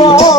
મારી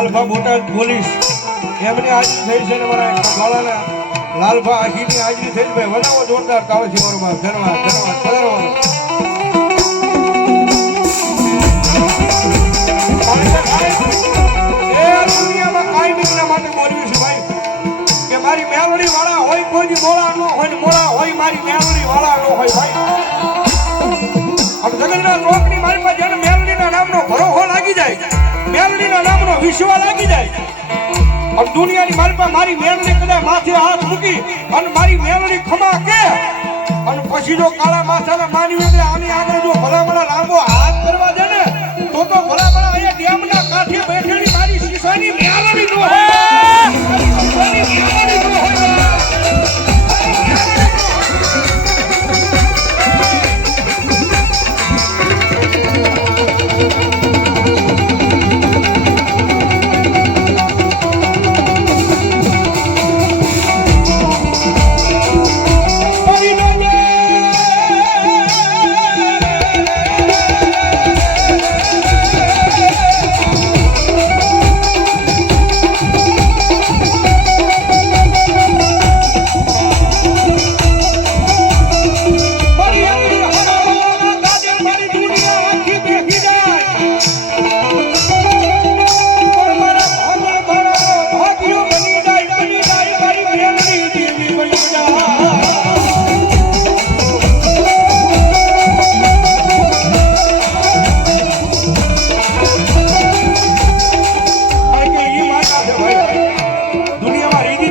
લાલભા બોટાદ પોલીસ. એમની હાજરી થઈ છે મારા બાળાના લાલભા આખીની હાજરી થઈ ભાઈ વધાવો જોરદાર તાળથી મારો ધન્યવાદ ધન્યવાદ ધન્યવાદ. એ દુનિયામાં કાંઈ માટે બોલ્યું છે ભાઈ. કે મારી મેળવણી વાળા હોય કોઈ મોળા ન હોય મોળા હોય મારી મેળવણી વાળા ન હોય ભાઈ. જગન્નાથ ચોકની મારી પાસે મેલડીના નામનો ભરોહો લાગી જાય મેલડીના નામનો વિશ્વ લાગી જાય. અને દુનિયાની પાસે મારી મેલડી કદાચ માથે હાથ મૂકી અને મારી મેળની ખમા કે. અને પછી જો કાળા માથાના માનવી એટલે આની આગળ જો ભલામણા લાંબો હાથ કરવા દે ને, તો તો ભલામણા અહીંયા ડેમના કાંઠે બેઠેલી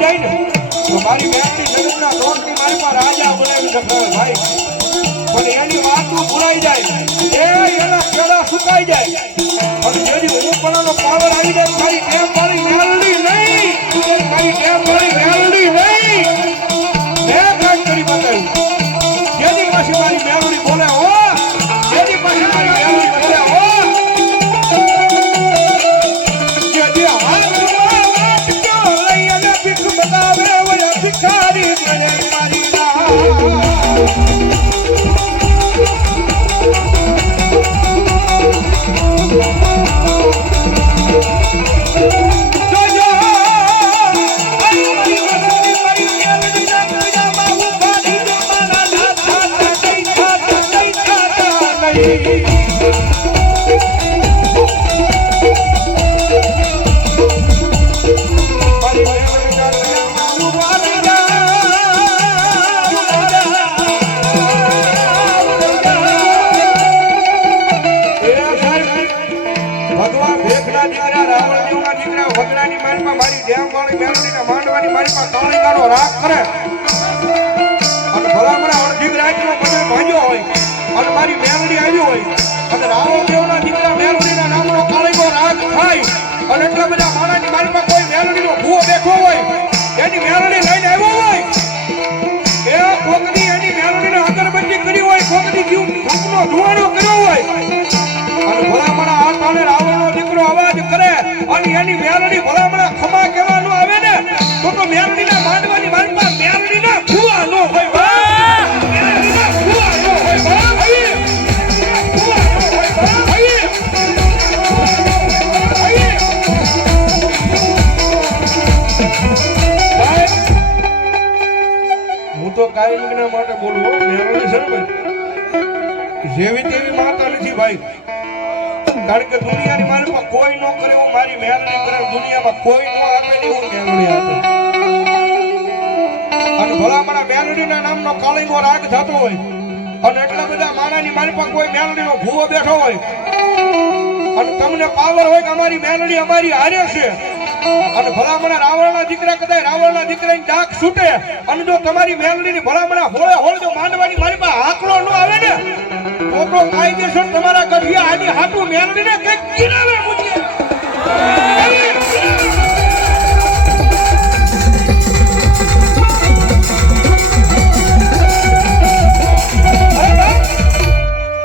દુનિયામાં રીધી જાય ને તો મારી બેનની જગતના રોગની મારી પાસે રાજા બોલાવી શકે ભાઈ પણ એની વાતું ભૂલાઈ જાય. એ એના કેળા સુકાઈ જાય. અને જેની ઉપરનો પાવર આવી જાય મારી કેમ મારી મેલડી નહીં. મારી કેમ મારી મેલડી નહીં. એટલા બધા માણાની મારીમાં કોઈ મેલડીનો ભૂવો બેઠો હોય, એની મેલડી લઈને આવ્યો હોય એ કોકની એની મેલડીને અગરબત્તી કરી હોય કોકની જીવ ભૂખનો ધુવાડો કર્યો હોય, અને ભલામણા આ કાળે રાવણનો દીકરો અવાજ કરે, અને એની મેલડી ભલામણા ખમા કહેવાનું આવે ને, તો તો મેલડીના હું માટે બોલવો હો. મેલડી છે જેવી તેવી માતા નથી ભાઈ. કારણ કે દુનિયાની મારી કોઈ ન એવું મારી મેલડી કરે, દુનિયામાં કોઈ ન આવે ને હું મેલડી આપે. અને ભલા મારા મેલડીના નામનો કાળીનો રાગ થતો હોય, અને એટલા બધા માણાની મારી પાસે કોઈ મેલડીનો ભૂવો બેઠો હોય. અને તમને પાવર હોય કે અમારી મેલડી અમારી હારે છે? અને ભલામણા રાવણના દીકરા કદાચ રાવણના દીકરાની ડાક છૂટે. અને જો તમારી મેલડીની ભલામણા હોળે હોળ જો માંડવાની મારી પાસે આંકડો ન આવે ને. તો કાયદેસર તમારા ગઢિયા આની હાટું મેલડીને કંઈક ગિરાવે મુજે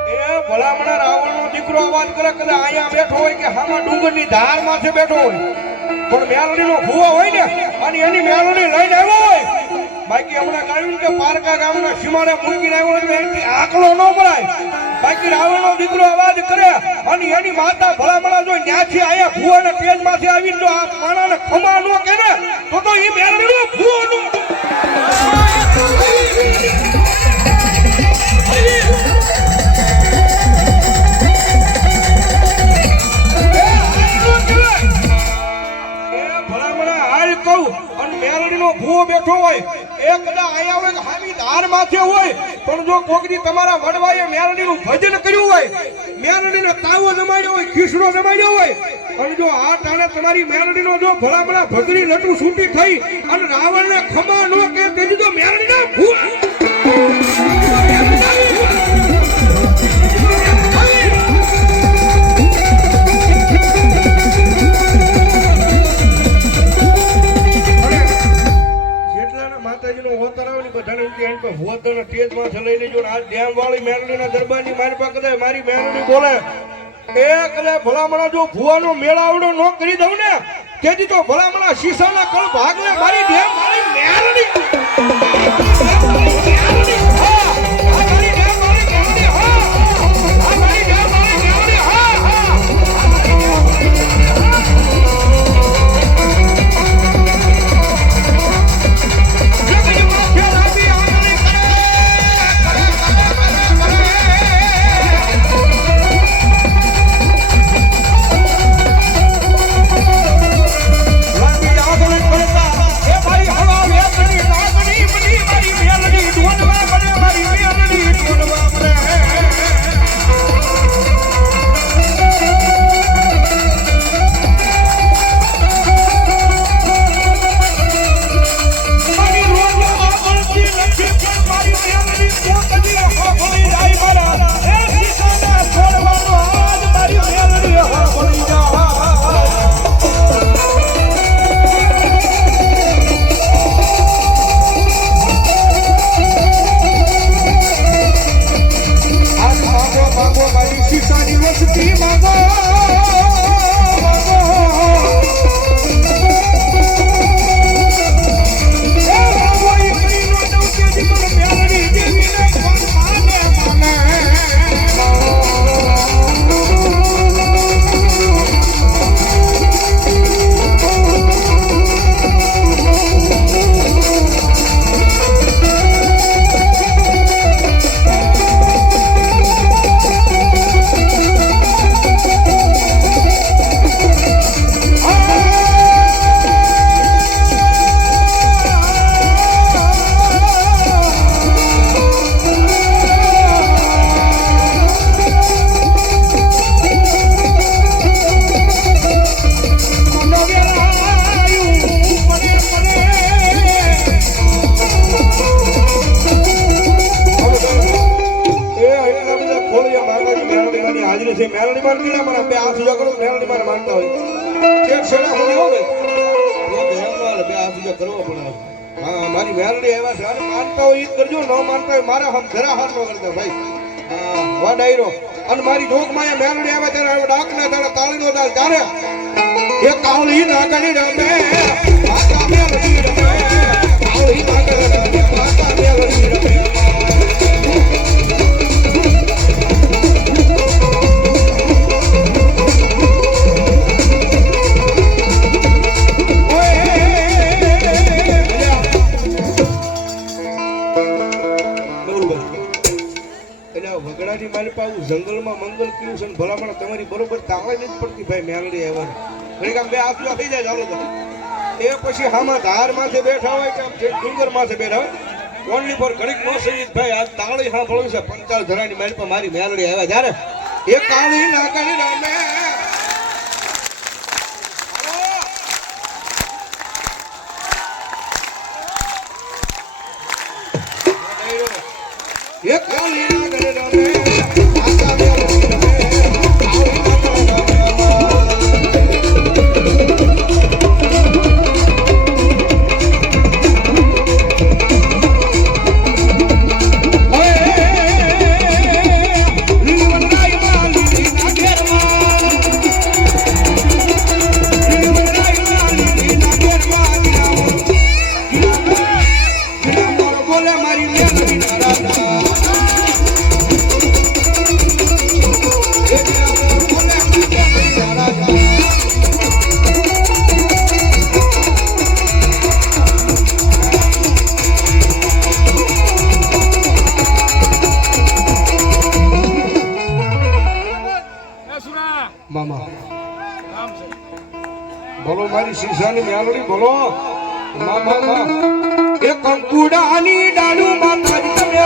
એ ભલામણા રાવણનો દીકરો અવાજ કરે કદાચ અહીંયા બેઠો હોય કે હામાં ડુંગરની ધાર માથે બેઠો હોય. પણ મેલડીનો ભૂવો હોય ને, અને એની મેલડી લઈને આવ્યો હોય, બાકી હમણાં કહ્યું કે પારકા ગામના સીમાડે મૂકીને આવ્યો એટલે આંકડો ન ભરાય. બાકી રાવણનો દીકરો અવાજ કરે, અને એની માતા ભલામણા જો ન્યાથી આયા ભૂવાના તેજમાંથી આવીને જો આ માણાને ખમા ન કે ને તો એ મેલડીનો ભૂવો નો ભૂવો બેઠો હોય એ કદાચ આયા હોય હામી ધાર માથે હોય, પણ જો કોકની તમારા વડવાએ મેલડીનું ભજન કર્યું હોય મેલડીને તાવો જમાડ્યો હોય, ખીસડો જમાડ્યો હોય, પણ જો આ ટાણે તમારી મેલડીનો જો ભલામણા ભગરી લટુ છૂટી થઈ અને રાવણને ખમા તેજમાંથી લઈ લેજો. આ ડેમ વાળી મેરડીના દરબારની મારી પાસે મારી મેરડી બોલે. એ કદાચ ભલામણા જો ભુવાનો મેળાવડો ન કરી દઉં ને, તેથી તો ભલામણા શીશાના કળ ભાગલે મારી ડેમ વા ડાયરો. અને મારી જોગમાં એ મેલડી આવે ત્યારે ડાકના તારે તાળીનો તાળ ત્યારે એ કાળી નાગણી રમે. આ કામે રમે. કાળી નાગણી રમે. આ કામે રમે એટલે વગડાની મારી પાવું જંગલમાં મંગલ કયું છે ભલામણ તમારી બરોબર તાળા નથી પડતી ભાઈ મેલડી આવવાની. ઘણી આમ બે આખલા થઈ જાય ચાલો તો. એ પછી હામાં ધાર માથે બેઠા હોય કે જે ડુંગર માથે બેઠા હોય ઓનલી ફોર ઘડીક નો સંગીત ભાઈ, આ તાળી હા સાંભળ્યું છે, પંચાલ ધરાની મારી પાસે મારી મેલડી આવ્યા. જ્યારે એ કાળી ના કાળી રામે. એ બોલો એ કંકુડાની ડાળુ માતાજી તમે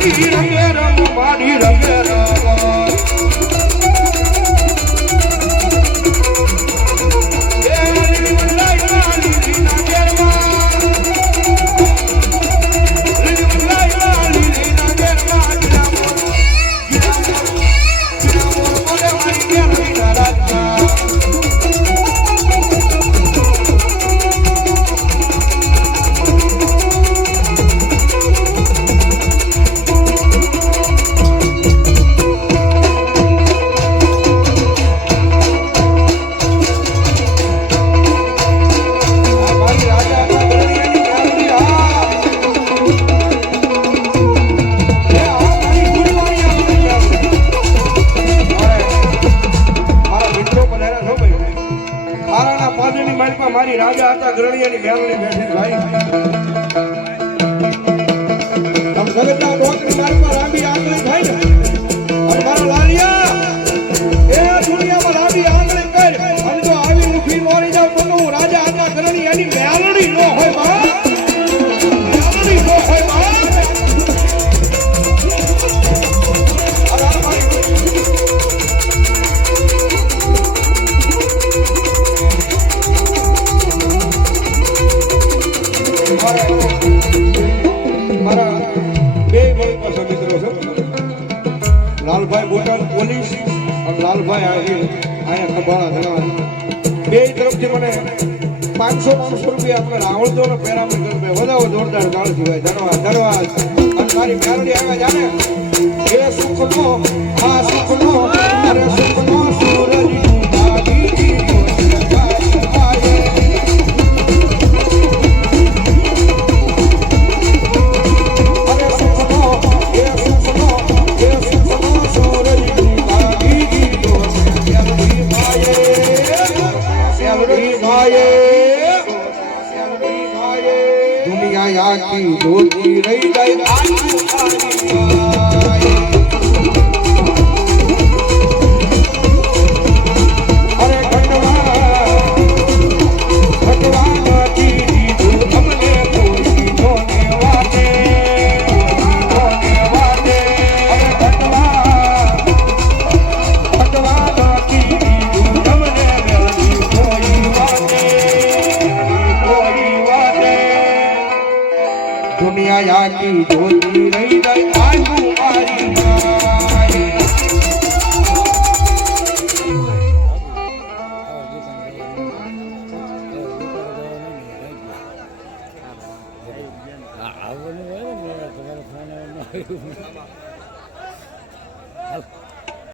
મેલડી રંગે રંગ મારી રંગે મારી ગરણિયાની ગ્રણિયાની બેઠી ભાઈ પાંચસો પાંચસો રૂપિયા આપણે રાવણજો ને પેરામણ કરે વધાવો જોરદાર ગાળ જીવાય. ધન્યવાદ ધન્યવાદ. અને મારી મેલડી આવે જાણે એ આ સુખનો નો સુખનો એ સુખનો એ સુખનો સૂરજ આખી જોતી રહી જાય. દુનિયા આખી